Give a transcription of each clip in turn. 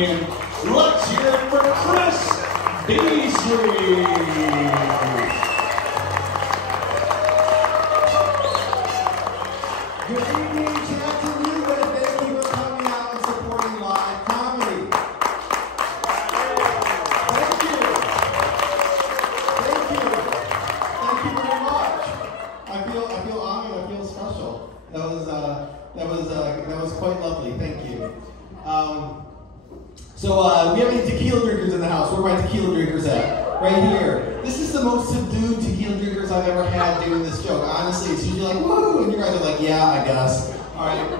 And let's hear it for Chris Beasley. Good evening, Chattanooga. Thank you for coming out and supporting live comedy. Thank you. Thank you. Thank you very much. I feel honored. I feel special. That was quite lovely. Thank you. So we have any tequila drinkers in the house. Where are my tequila drinkers at? Right here. This is the most subdued tequila drinkers I've ever had doing this joke. Honestly, it's usually like, woo, and you guys are like, yeah, I guess. All right.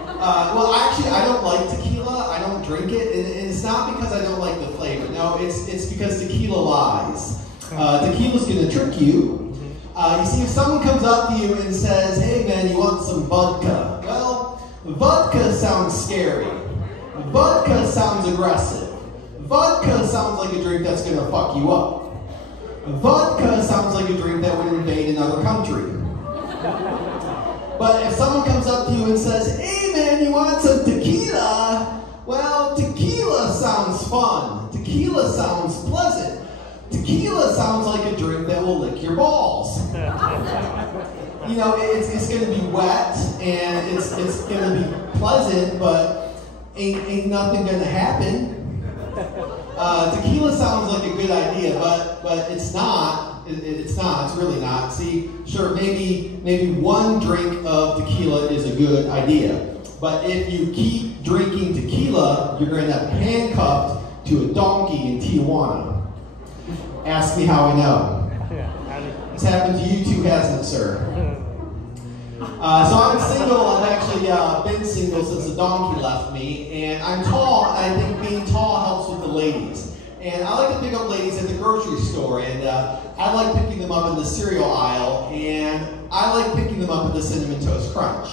Well, actually, I don't like tequila. I don't drink it, and it's not because I don't like the flavor. No, it's because tequila lies. Tequila's gonna trick you. You see, if someone comes up to you and says, hey man, you want some vodka? Well, vodka sounds scary. Vodka sounds aggressive. Vodka sounds like a drink that's gonna fuck you up. Vodka sounds like a drink that would invade another country. But if someone comes up to you and says, hey man, you want some tequila? Well, tequila sounds fun. Tequila sounds pleasant. Tequila sounds like a drink that will lick your balls. You know, it's gonna be wet and it's gonna be pleasant, but ain't nothing gonna happen. Tequila sounds like a good idea, but it's not. It's not. It's really not. See, sure, maybe one drink of tequila is a good idea, but if you keep drinking tequila, you're going to end up handcuffed to a donkey in Tijuana. Ask me how I know. It's happened to you too, hasn't it, sir? So I'm single. I've actually been single since the donkey left me, and I'm tall, and I think being tall helps with the ladies. And I like to pick up ladies at the grocery store, and I like picking them up in the cereal aisle, and I like picking them up at the Cinnamon Toast Crunch.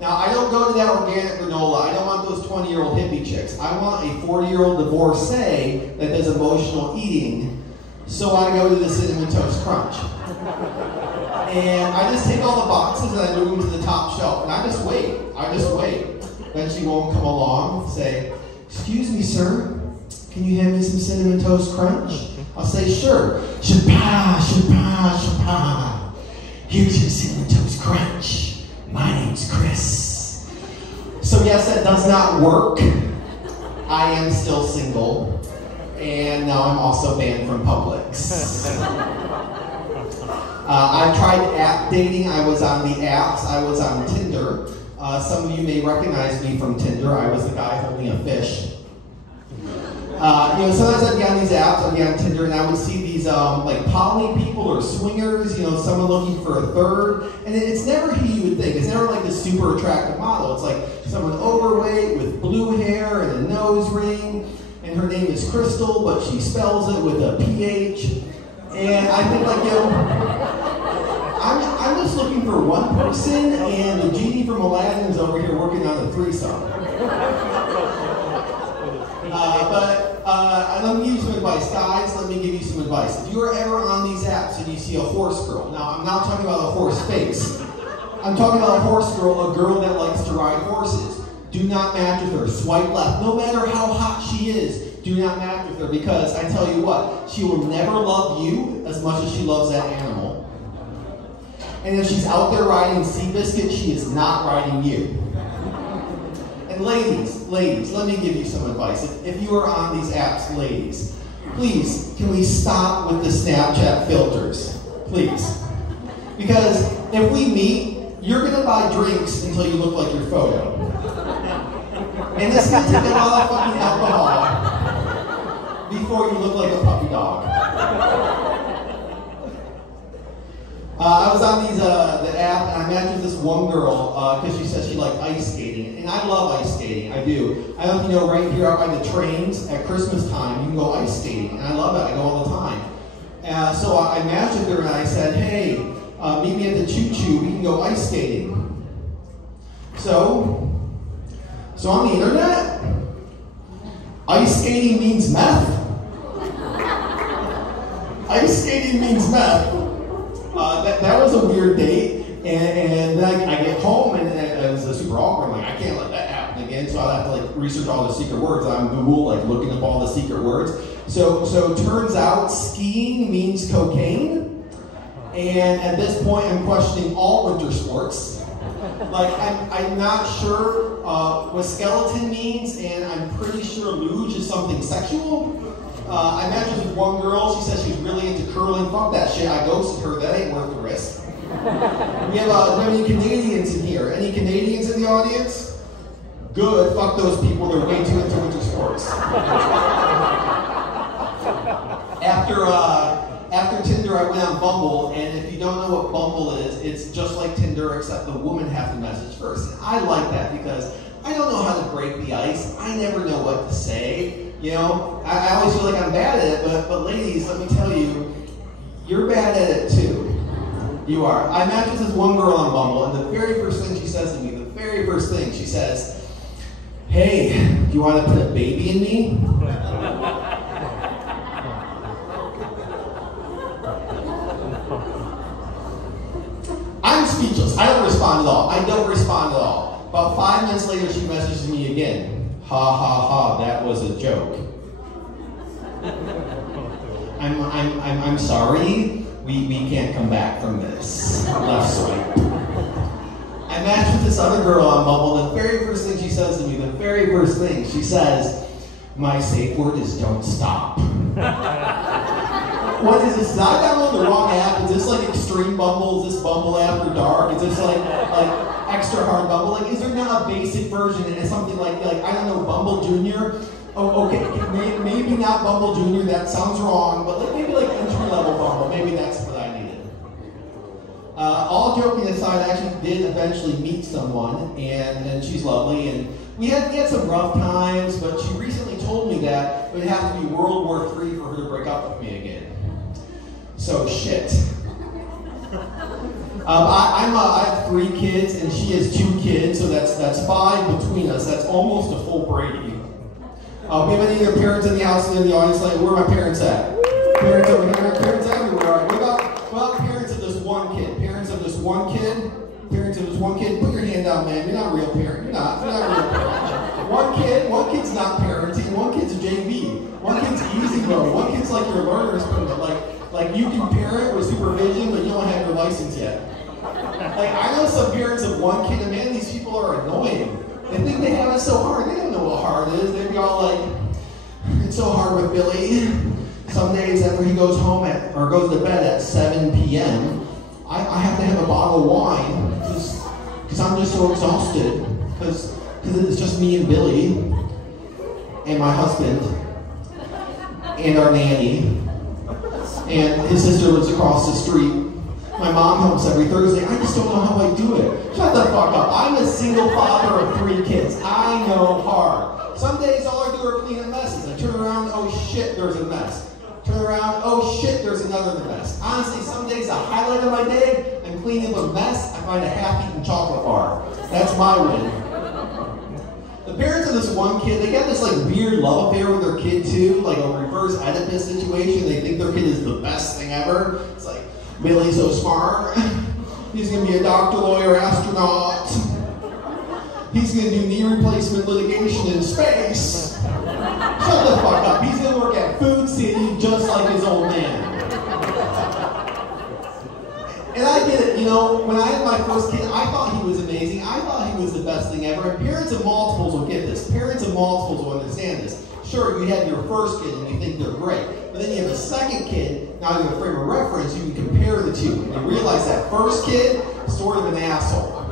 Now, I don't go to that organic granola. I don't want those 20-year-old hippie chicks. I want a 40-year-old divorcee that does emotional eating, so I go to the Cinnamon Toast Crunch. And I just take all the boxes and I move them to the top shelf. And I just wait. Then she won't come along, say, excuse me, sir, can you hand me some Cinnamon Toast Crunch? I'll say, sure. Shapa, shapa, shapa. Here's your Cinnamon Toast Crunch. My name's Chris. So yes, that does not work. I am still single. And now I'm also banned from Publix. I've tried app dating. I was on the apps. I was on Tinder. Some of you may recognize me from Tinder. I was the guy holding a fish. Sometimes I'd be on these apps, I'd be on Tinder, and I would see these like poly people or swingers, someone looking for a third. And it's never who you would think. It's never like the super attractive model. It's like someone overweight with blue hair and a nose ring. And her name is Crystal, but she spells it with a PH. And I think I'm just looking for one person, and the genie from Aladdin is over here working on a threesome. Let me give you some advice. Guys, let me give you some advice. If you are ever on these apps and you see a horse girl, now I'm not talking about a horse face. I'm talking about a horse girl, a girl that likes to ride horses. Do not match with her. Swipe left. No matter how hot she is, do not match with her, because I tell you what, she will never love you as much as she loves that animal. And if she's out there riding Seabiscuit, she is not riding you. And ladies, let me give you some advice. If you are on these apps, ladies, please, can we stop with the Snapchat filters? Please. Because if we meet, you're going to buy drinks until you look like your photo. And it's going to take a lot of fucking alcohol before you look like a puppy dog. I was on the app, and I matched with this one girl because she said she liked ice skating. And I love ice skating, I do. I don't know if you know, right here out by the trains at Christmas time, you can go ice skating. And I love it, I go all the time. So I matched with her and I said, hey, meet me at the choo-choo, we can go ice skating. So on the internet, ice skating means meth. Ice skating means meth. That was a weird date, and then I get home and it was super awkward. I'm like, I can't let that happen again. again, so I'll have to like research all the secret words. I'm Google, like looking up all the secret words. So turns out skiing means cocaine, and at this point I'm questioning all winter sports. Like I'm not sure what skeleton means, and I'm pretty sure luge is something sexual. I imagine with one girl, she said she was really into curling. Fuck that shit, I ghosted her, that ain't worth the risk. We have any Canadians in here? Any Canadians in the audience? Good, fuck those people, they're way too into winter sports. After Tinder, I went on Bumble, and if you don't know what Bumble is, it's just like Tinder, except the women have to message first. And I like that because I don't know how to break the ice. I never know what to say. You know, I always feel like I'm bad at it, but ladies, let me tell you, you're bad at it too. You are. I matched with this one girl on Bumble, and the very first thing she says to me, she says, "Hey, do you want to put a baby in me?" I'm speechless. I don't respond at all. About 5 minutes later, she messages me again. Ha ha ha, that was a joke. I'm sorry. We can't come back from this. Left swipe. I matched with this other girl on Bumble, and the very first thing she says to me, she says, "My safe word is don't stop." What is this? Did I download the wrong app? Is this like Extreme Bumble? Is this Bumble After Dark? Is this like extra hard Bumble? Like, is there not a basic version and it's something like I don't know, Bumble Junior? Oh, okay, maybe not Bumble Junior. That sounds wrong, but maybe like entry level Bumble. Maybe that's what I needed. All joking aside, I actually did eventually meet someone, and she's lovely, and we had some rough times, but she recently told me that it would have to be World War III for her to break up with me again. So shit. I have 3 kids, and she has 2 kids, so that's 5 between us. That's almost a full Brady. We have any of your parents in the house and in the audience? Like, where are my parents at? Parents over here. Parents everywhere. All right. What about parents of this one kid? Parents of this one kid. Put your hand down, man. You're not a real parent. You're not a real parent. One kid's not parenting. One kid's JV. One kid's easy mode. One kid's like your learner's permit. Like you can parent with supervision, but you don't have your license yet. Like, I know some parents of one kid, and man, these people are annoying. They think they have it so hard. They don't know what hard is. They'd be all like, "It's so hard with Billy." Some days after he goes home or goes to bed at 7 p.m., I have to have a bottle of wine because I'm just so exhausted. Because it's just me and Billy and my husband and our nanny. And his sister lives across the street. My mom helps every Thursday. I just don't know how I do it. Shut the fuck up. I'm a single father of 3 kids. I know hard. Some days all I do are clean up messes. I turn around, oh shit, there's a mess. Turn around, oh shit, there's another mess. Honestly, some days the highlight of my day, I'm cleaning up a mess, I find a half-eaten chocolate bar. That's my win. The parents of this one kid, they got this like weird love affair with their kid too, like a reverse Oedipus situation. They think their kid is the best thing ever. It's like, Billy's so smart. He's gonna be a doctor, lawyer, astronaut. He's gonna do knee replacement litigation in space. Shut the fuck up. He's gonna work at Food City just like his old man. And I get it, you know, when I had my first kid, I thought he was amazing. I thought he was the best thing ever. And parents of multiples will get this. Parents of multiples will understand this. Sure, you have your first kid and you think they're great. But then you have a second kid, now you have a frame of reference, you can compare the two. And you realize that first kid, sort of an asshole.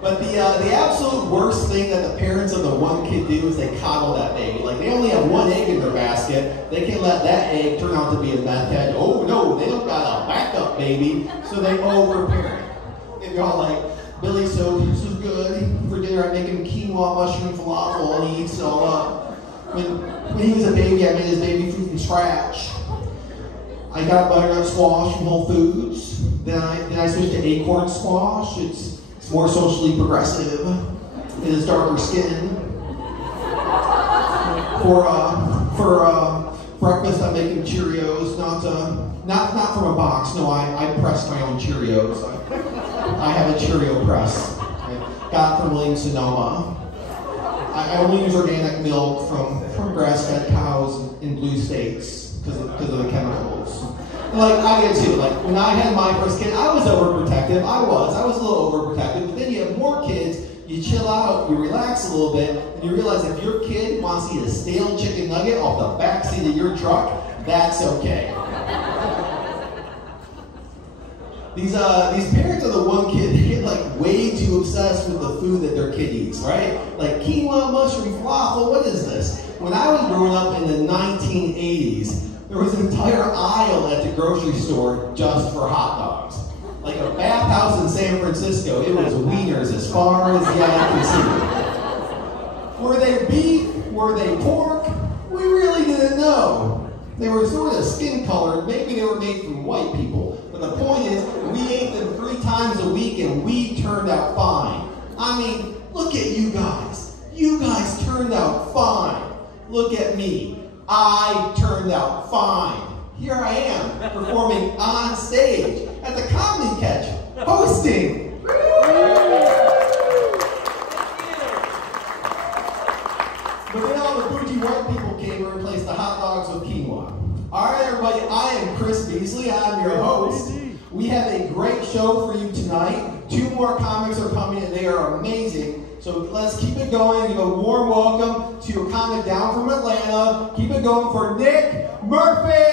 But the absolute worst thing that the parents of the one kid do is they coddle that baby. Like, they only have 1 egg in their basket. They can let that egg turn out to be a meth head. Oh no, they don't got a backup baby, so they over-parent. And you're all like, Billy's so good. For dinner, I make him quinoa, mushroom, falafel, and he eats it all up. When he was a baby, I made his baby food from scratch. I got butternut squash from Whole Foods. Then I switched to acorn squash. It's more socially progressive. It has darker skin. For breakfast, I'm making Cheerios, not from a box. No, I press my own Cheerios. I have a Cheerio press. got from Williams-Sonoma. I only use organic milk from grass-fed cows in blue states because of the chemicals. Like, I get too, like, when I had my first kid, I was overprotective. I was a little overprotective, but then you have more kids, you chill out, you relax a little bit, and you realize if your kid wants to eat a stale chicken nugget off the back seat of your truck, that's okay. These parents are the one kid, they get like way too obsessed with the food that their kid eats, right? Like quinoa, mushroom, falafel, what is this? When I was growing up in the 1980s, there was an entire aisle at the grocery store just for hot dogs. Like a bathhouse in San Francisco, it was wieners as far as the eye could see. Were they beef? Were they pork? We really didn't know. They were sort of skin colored, maybe they were made from white people. But the point is, we ate them 3 times a week and we turned out fine. I mean, look at you guys. You guys turned out fine. Look at me. I turned out fine. Here I am, performing on stage at the Comedy Catch, hosting. But then all the bougie white people came and replaced the hot dogs with quinoa. All right, everybody, I am Chris Beasley. I'm your host. We have a great show for you tonight. 2 more comics are coming, and they are amazing. So let's keep it going. Give a warm welcome to a comic down from Atlanta. Keep it going for Nick Murphy.